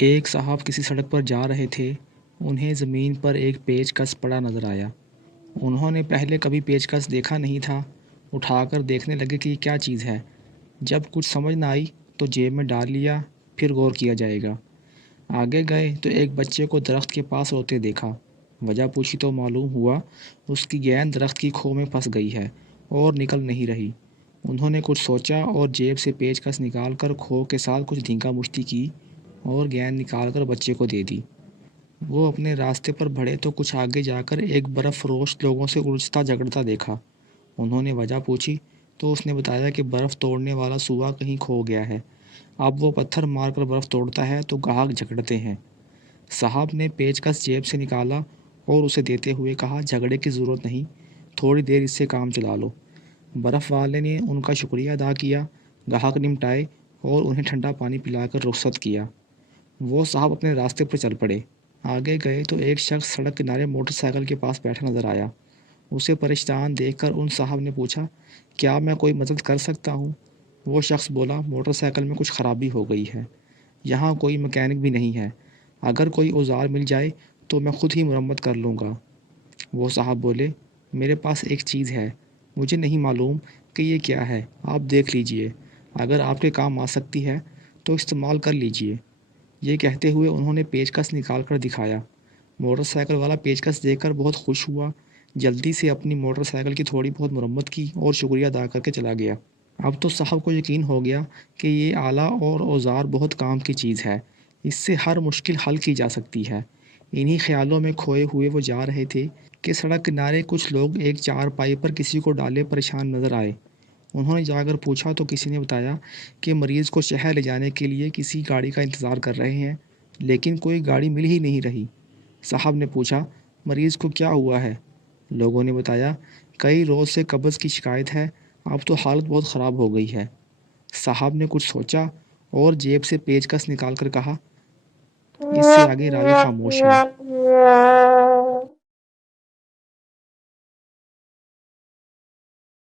ایک صاحب کسی سڑک پر جا رہے تھے۔ انہیں زمین پر ایک پیچکس پڑا نظر آیا۔ انہوں نے پہلے کبھی پیچکس دیکھا نہیں تھا۔ اٹھا کر دیکھنے لگے کہ یہ کیا چیز ہے۔ جب کچھ سمجھ نہ آئی تو جیب میں ڈال لیا، پھر غور کیا جائے گا۔ آگے گئے تو ایک بچے کو درخت کے پاس روتے دیکھا۔ وجہ پوچھی تو معلوم ہوا اس کی گیند درخت کی کھو میں پھنس گئی ہے اور نکل نہیں رہی۔ انہوں نے کچھ سوچا اور جیب سے پیچکس نکال کر کھو کے ساتھ کچھ دھینکا مشتی کی اور گیند نکال کر بچے کو دے دی۔ وہ اپنے راستے پر بڑھے تو کچھ آگے جا کر ایک برف فروش لوگوں سے الجھتا جھگڑتا دیکھا۔ انہوں نے وجہ پوچھی تو اس نے بتایا کہ برف توڑنے والا سوا کہیں کھو گیا ہے۔ اب وہ پتھر مار کر برف توڑتا ہے تو گاہک جھگڑتے ہیں۔ صاحب نے پیچکس جیب سے نکالا اور اسے دیتے ہوئے کہا، جھگڑے کی ضرورت نہیں، تھوڑی دیر اس سے کام چلا لو۔ برف والے نے ان کا شکریہ ادا کیا، گاہک نمٹائے اور انہیں ٹھنڈا پانی پلا کر رخصت کیا۔ وہ صاحب اپنے راستے پر چل پڑے۔ آگے گئے تو ایک شخص سڑک کنارے موٹر سائیکل کے پاس بیٹھا نظر آیا۔ اسے پریشان دیکھ کر ان صاحب نے پوچھا، کیا میں کوئی مدد کر سکتا ہوں؟ وہ شخص بولا، موٹر سائیکل میں کچھ خرابی ہو گئی ہے، یہاں کوئی مکینک بھی نہیں ہے، اگر کوئی اوزار مل جائے تو میں خود ہی مرمت کر لوں گا۔ وہ صاحب بولے، میرے پاس ایک چیز ہے، مجھے نہیں معلوم کہ یہ کیا ہے، آپ دیکھ لیجئے، اگر آپ کے کام آ سکتی ہے تو استعمال کر لیجئے۔ یہ کہتے ہوئے انہوں نے پیچکس نکال کر دکھایا۔ موٹر سائیکل والا پیچکس دیکھ کر بہت خوش ہوا، جلدی سے اپنی موٹر سائیکل کی تھوڑی بہت مرمت کی اور شکریہ ادا کر کے چلا گیا۔ اب تو صاحب کو یقین ہو گیا کہ یہ آلہ اور اوزار بہت کام کی چیز ہے، اس سے ہر مشکل حل کی جا سکتی ہے۔ انہی خیالوں میں کھوئے ہوئے وہ جا رہے تھے کہ سڑک کنارے کچھ لوگ ایک چارپائی پر کسی کو ڈالے پریشان نظر آئے۔ انہوں نے جا کر پوچھا تو کسی نے بتایا کہ مریض کو شہر لے جانے کے لیے کسی گاڑی کا انتظار کر رہے ہیں، لیکن کوئی گاڑی مل ہی نہیں رہی۔ صاحب نے پوچھا، مریض کو کیا ہوا ہے؟ لوگوں نے بتایا، کئی روز سے قبض کی شکایت ہے، اب تو حالت بہت خراب ہو گئی ہے۔ صاحب نے کچھ سوچا اور جیب سے پیچکس نکال کر کہا، اس سے آگے راوی خاموش ہے۔